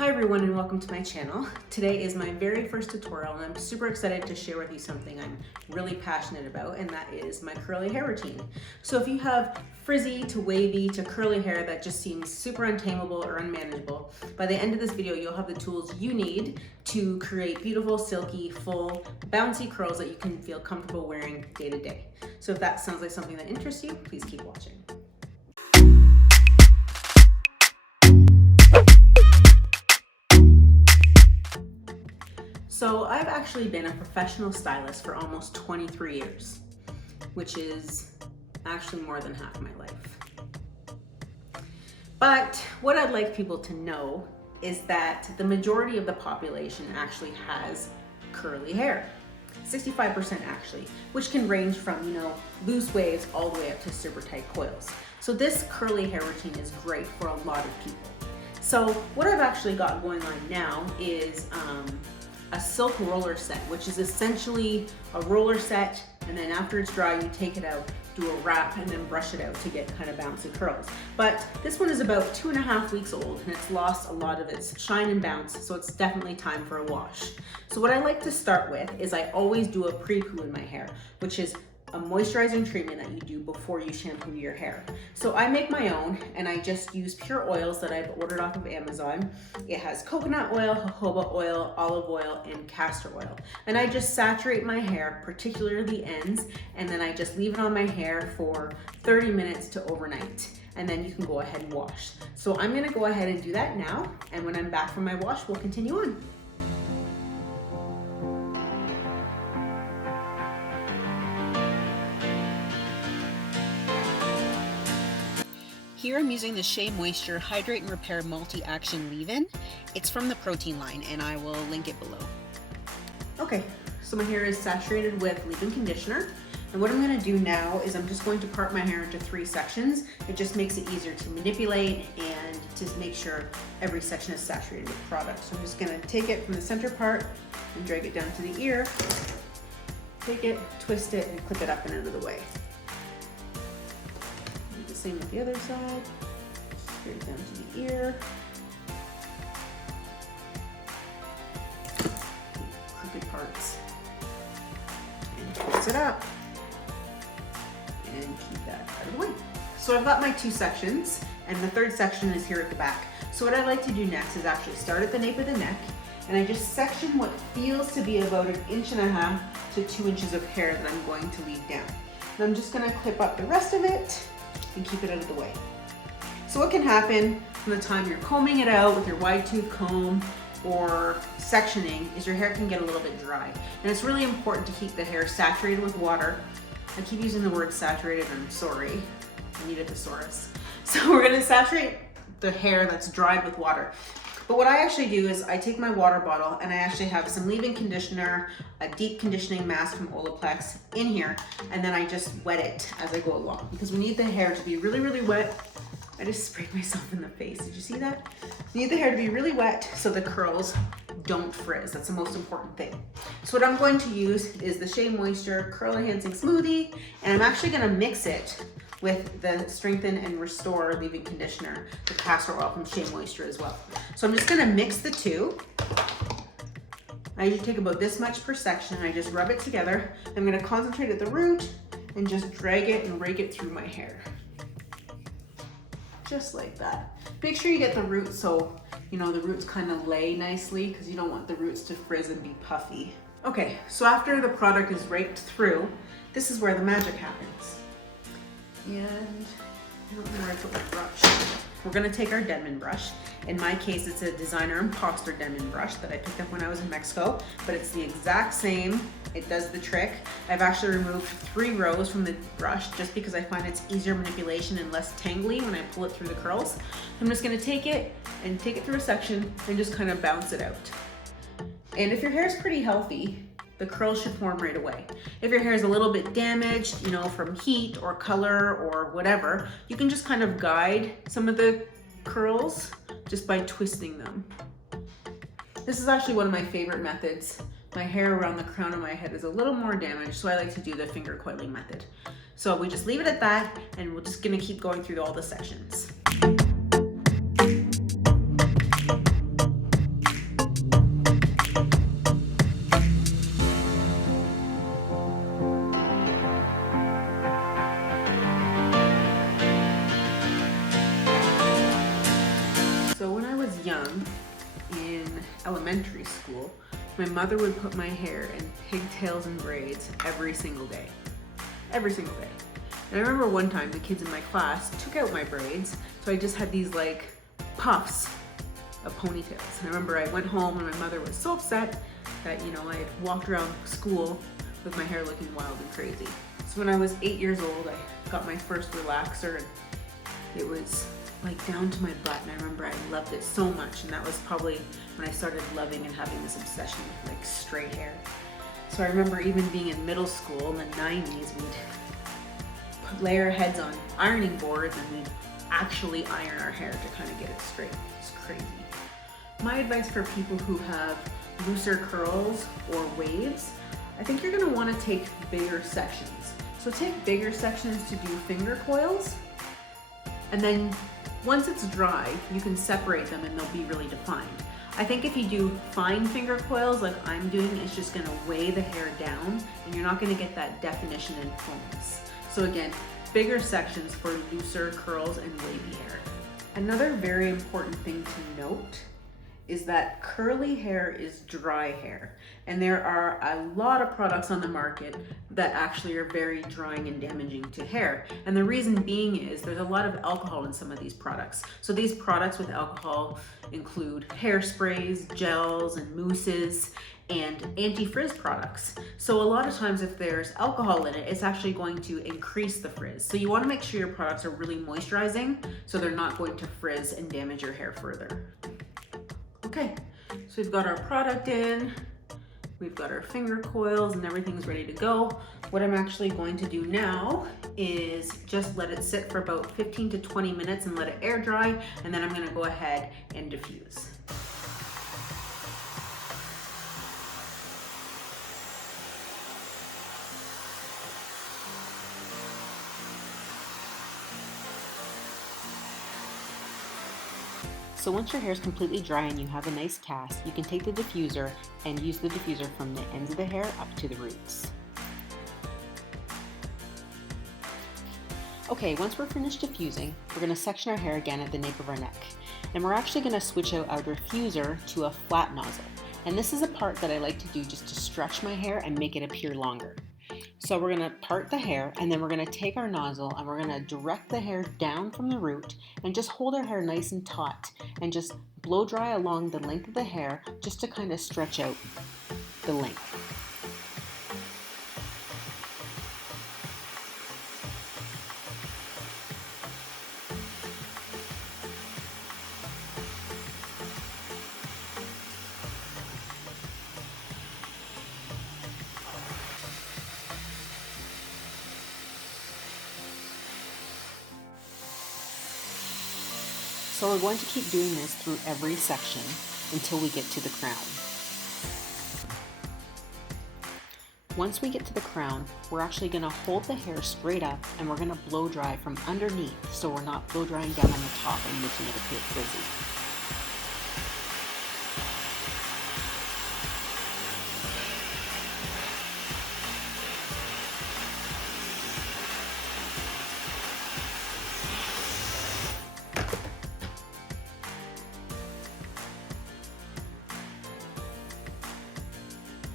Hi everyone and welcome to my channel. Today is my very first tutorial and I'm super excited to share with you something I'm really passionate about, and that is my curly hair routine. So if you have frizzy to wavy to curly hair that just seems super untamable or unmanageable, by the end of this video you'll have the tools you need to create beautiful, silky, full, bouncy curls that you can feel comfortable wearing day to day. So if that sounds like something that interests you, please keep watching. So I've actually been a professional stylist for almost 23 years, which is actually more than half my life. But what I'd like people to know is that the majority of the population actually has curly hair. 65% actually, which can range from, loose waves all the way up to super tight coils. So this curly hair routine is great for a lot of people. So what I've actually got going on now is a silk roller set, which is essentially a roller set, and then after it's dry, you take it out, do a wrap, and then brush it out to get kind of bouncy curls. But this one is about 2.5 weeks old, and it's lost a lot of its shine and bounce, so it's definitely time for a wash. So what I like to start with is I always do a pre-poo in my hair, which is a moisturizing treatment that you do before you shampoo your hair. So I make my own, and I just use pure oils that I've ordered off of Amazon. It has coconut oil, jojoba oil, olive oil, and castor oil. And I just saturate my hair, particularly the ends, and then I just leave it on my hair for 30 minutes to overnight. And then you can go ahead and wash. So I'm gonna go ahead and do that now, and when I'm back from my wash, we'll continue on. Here I'm using the Shea Moisture Hydrate and Repair Multi-Action Leave-In. It's from the protein line, and I will link it below. Okay, so my hair is saturated with leave-in conditioner. And what I'm gonna do now is I'm just going to part my hair into 3 sections. It just makes it easier to manipulate and to make sure every section is saturated with product. So I'm just gonna take it from the center part and drag it down to the ear. Take it, twist it, and clip it up and out of the way. Same with the other side, straight down to the ear. Crooked parts. And twist it up. And keep that out of the way. So I've got my 2 sections, and the 3rd section is here at the back. So what I like to do next is actually start at the nape of the neck, and I just section what feels to be about 1.5 inches to 2 inches of hair that I'm going to leave down. And I'm just gonna clip up the rest of it and keep it out of the way. So what can happen from the time you're combing it out with your wide tooth comb or sectioning is your hair can get a little bit dry. And it's really important to keep the hair saturated with water. I keep using the word saturated, I'm sorry. I need a thesaurus. So we're gonna saturate the hair that's dried with water. But what I actually do is I take my water bottle and I actually have some leave-in conditioner, a deep conditioning mask from Olaplex in here, and then I just wet it as I go along because we need the hair to be really, really wet. I just sprayed myself in the face. Did you see that? We need the hair to be really wet so the curls don't frizz. That's the most important thing. So what I'm going to use is the Shea Moisture Curl Enhancing Smoothie, and I'm actually gonna mix it with the Strengthen and Restore leave-in conditioner, the castor oil from Shea Moisture as well. So I'm just gonna mix the 2. I usually take about this much per section and I just rub it together. I'm gonna concentrate at the root and just drag it and rake it through my hair. Just like that. Make sure you get the roots so, the roots kind of lay nicely because you don't want the roots to frizz and be puffy. Okay, so after the product is raked through, this is where the magic happens. And I don't know where I put my brush. We're gonna take our Denman brush. In my case, it's a designer imposter Denman brush that I picked up when I was in Mexico, but it's the exact same. It does the trick. I've actually removed 3 rows from the brush just because I find it's easier manipulation and less tangly when I pull it through the curls. I'm just gonna take it through a section and just kind of bounce it out. And if your hair is pretty healthy, the curls should form right away. If your hair is a little bit damaged, from heat or color or whatever, you can just kind of guide some of the curls just by twisting them. This is actually one of my favorite methods. My hair around the crown of my head is a little more damaged, so I like to do the finger coiling method. So we just leave it at that, and we're just gonna keep going through all the sections. was young, in elementary school, my mother would put my hair in pigtails and braids every single day. Every single day. And I remember one time the kids in my class took out my braids, so I just had these like puffs of ponytails. And I remember I went home and my mother was so upset that, you know, I had walked around school with my hair looking wild and crazy. So when I was 8 years old, I got my first relaxer, and it was like down to my butt, and I remember I loved it so much, and that was probably when I started loving and having this obsession with like straight hair. So I remember even being in middle school in the 90s, we'd lay our heads on ironing boards and we'd actually iron our hair to kind of get it straight. It's crazy. My advice for people who have looser curls or waves, I think you're gonna wanna take bigger sections. So take bigger sections to do finger coils, and then once it's dry, you can separate them and they'll be really defined. I think if you do fine finger coils like I'm doing, it's just gonna weigh the hair down and you're not gonna get that definition and fullness. So again, bigger sections for looser curls and wavy hair. Another very important thing to note is that curly hair is dry hair. And there are a lot of products on the market that actually are very drying and damaging to hair. And the reason being is there's a lot of alcohol in some of these products. So these products with alcohol include hairsprays, gels, and mousses, and anti-frizz products. So a lot of times if there's alcohol in it, it's actually going to increase the frizz. So you wanna make sure your products are really moisturizing so they're not going to frizz and damage your hair further. Okay, so we've got our product in, we've got our finger coils, and everything's ready to go. What I'm actually going to do now is just let it sit for about 15 to 20 minutes and let it air dry, and then I'm gonna go ahead and diffuse. So once your hair is completely dry and you have a nice cast, you can take the diffuser and use the diffuser from the ends of the hair up to the roots. Okay, once we're finished diffusing, we're going to section our hair again at the nape of our neck. And we're actually going to switch out our diffuser to a flat nozzle. And this is a part that I like to do just to stretch my hair and make it appear longer. So we're going to part the hair, and then we're going to take our nozzle and we're going to direct the hair down from the root and just hold our hair nice and taut and just blow dry along the length of the hair just to kind of stretch out the length. So we're going to keep doing this through every section until we get to the crown. Once we get to the crown, we're actually going to hold the hair straight up and we're going to blow dry from underneath so we're not blow drying down on the top and making it appear frizzy.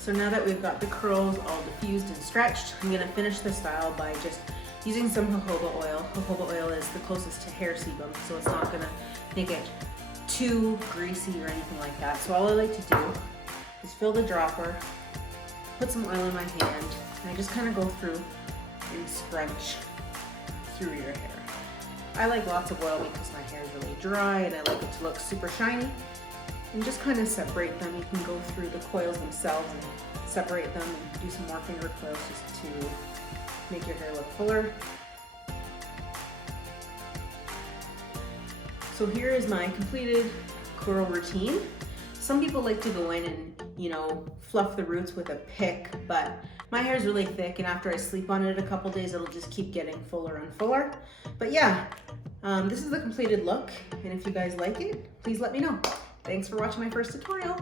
So now that we've got the curls all diffused and stretched, I'm gonna finish the style by just using some jojoba oil. Jojoba oil is the closest to hair sebum, so it's not gonna make it too greasy or anything like that. So all I like to do is fill the dropper, put some oil in my hand, and I just kind of go through and scrunch through your hair. I like lots of oil because my hair is really dry and I like it to look super shiny. And just kind of separate them. You can go through the coils themselves and separate them and do some more finger coils just to make your hair look fuller. So here is my completed curl routine. Some people like to go in and, you know, fluff the roots with a pick, but my hair is really thick and after I sleep on it a couple days, it'll just keep getting fuller and fuller. But yeah, this is the completed look. And if you guys like it, please let me know. Thanks for watching my first tutorial.